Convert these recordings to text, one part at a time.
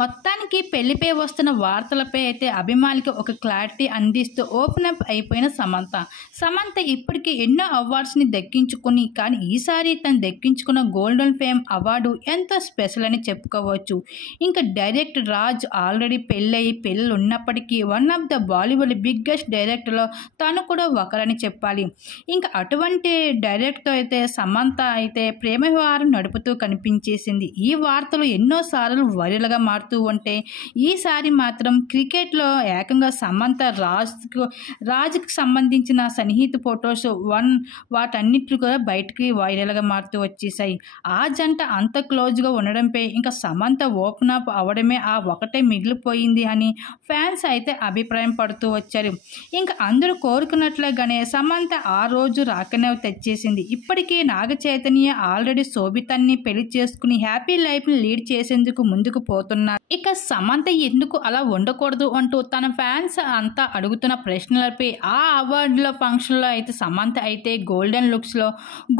మొత్తానికి పెళ్లిపై వస్తున్న వార్తలపై అయితే అభిమానులకి ఒక క్లారిటీ అందిస్తూ ఓపెన్ అప్ అయిపోయిన సమంత ఇప్పటికీ ఎన్నో అవార్డ్స్ని దక్కించుకుని కానీ ఈసారి తను దక్కించుకున్న గోల్డెన్ ఫేమ్ అవార్డు ఎంతో స్పెషల్ అని చెప్పుకోవచ్చు. ఇంకా డైరెక్టర్ రాజ్ ఆల్రెడీ పెళ్ళి ఉన్నప్పటికీ one of the Bollywood biggest డైరెక్టర్లో తను కూడా ఒకరని చెప్పాలి. ఇంకా అటువంటి డైరెక్టర్తో అయితే సమంత అయితే ప్రేమ వ్యవహారం నడుపుతూ కనిపించేసింది. ఈ వార్తలు ఎన్నోసార్లు వైరల్గా మారుతూ ఉంటే ఈసారి మాత్రం క్రికెట్లో ఏకంగా సమంత రాజ్కి సంబంధించిన సన్నిహిత ఫొటోస్ వాటన్నిటి కూడా బయటికి వైరల్గా మారుతూ వచ్చేసాయి. ఆ జంట అంత క్లోజ్గా ఉండడంపై ఇంకా సమంత ఓపెన్ అప్ అవడమే ఆ ఒకటే మిగిలిపోయింది అని ఫ్యాన్స్ అయితే అభిప్రాయం పడుతూ వచ్చారు. ఇంకా అందరూ కోరుకున్నట్లుగానే సమంత ఆ రోజు రాకనే తెచ్చేసింది. ఇప్పటికీ నాగ చైతన్య ఆల్రెడీ శోభితాన్ని పెళ్లి చేసుకుని హ్యాపీ లైఫ్ని లీడ్ చేసేందుకు ముందుకు పోతున్నారు. ఇక సమంత ఎందుకు అలా ఉండకూడదు అంటూ తన ఫ్యాన్స్ అంతా అడుగుతున్న ప్రశ్నలపై ఆ అవార్డుల ఫంక్షన్లో అయితే సమంత అయితే గోల్డెన్ లుక్స్లో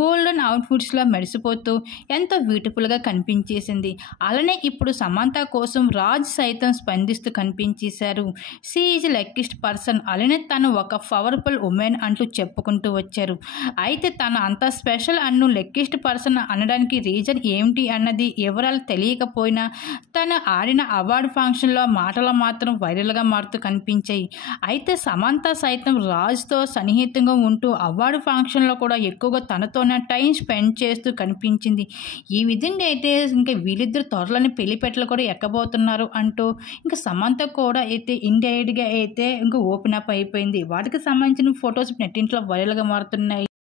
గోల్డెన్ అవుట్ఫిట్స్లో మెరిసిపోతూ ఎంతో బ్యూటిఫుల్గా కనిపించేసింది. అలానే ఇప్పుడు సమంత కోసం రాజ్ సైతం స్పందిస్తూ కనిపించేశారు. షీ ఈజ్ లక్కీస్ట్ పర్సన్, అలానే తను ఒక పవర్ఫుల్ ఉమెన్ అంటూ చెప్పుకుంటూ వచ్చారు. అయితే తను అంత స్పెషల్ అన్ను లక్కీస్ట్ పర్సన్ అనడానికి రీజన్ ఏమిటి అన్నది వివరాలు తెలియకపోయినా తను ఆడిన అవార్డు ఫంక్షన్లో మాటలు మాత్రం వైరల్గా మారుతూ కనిపించాయి. అయితే సమంత సైతం రాజ్తో సన్నిహితంగా ఉంటూ అవార్డు ఫంక్షన్లో కూడా ఎక్కువగా తనతోనే టైం స్పెండ్ చేస్తూ కనిపించింది. ఈ విధంగా అయితే ఇంకా వీళ్ళిద్దరు త్వరలోని పెళ్లిపెట్టలు కూడా ఎక్కబోతున్నారు అంటూ ఇంకా సమంత కూడా అయితే ఇండైరెక్ట్గా అయితే ఇంకా ఓపెన్ అప్ అయిపోయింది. వాటికి సంబంధించిన ఫొటోస్ నెట్టింట్లో వైరల్గా మారుతున్నాయి.